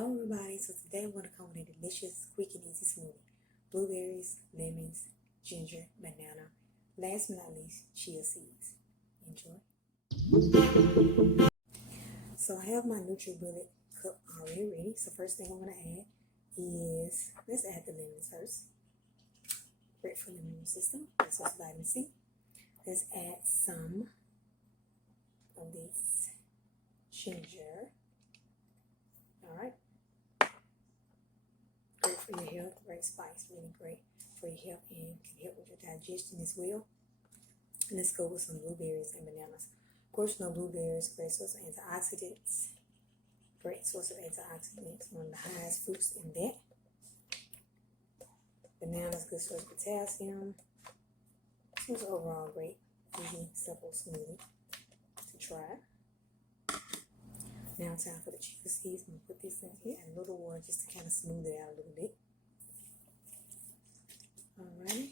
Hello everybody, so today I'm going to come with a delicious, quick and easy smoothie. Blueberries, lemons, ginger, banana, last but not least, chia seeds. Enjoy. So I have my NutriBullet cup already ready. So first thing I'm going to add is, let's add the lemons first. Great for the immune system, this is vitamin C. Let's add some of this ginger. Alright. Great for your health, great spice, really great for your health and can help with your digestion as well. And let's go with some blueberries and bananas. Of course, you know blueberries, great source of antioxidants. Great source of antioxidants, one of the highest fruits in that. Bananas, good source of potassium. So it's overall great, easy, simple smoothie to try. Now time for the chia seeds. I'm going to put this in here and a little water just to kind of smooth it out a little bit. Alright.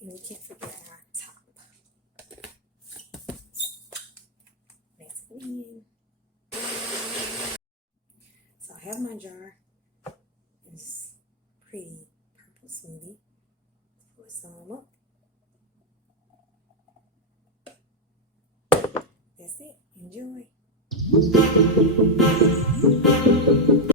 And we can't forget our top. Mix it in. So I have my jar. It's pretty purple smoothie. Pour some up. That's it. Enjoy.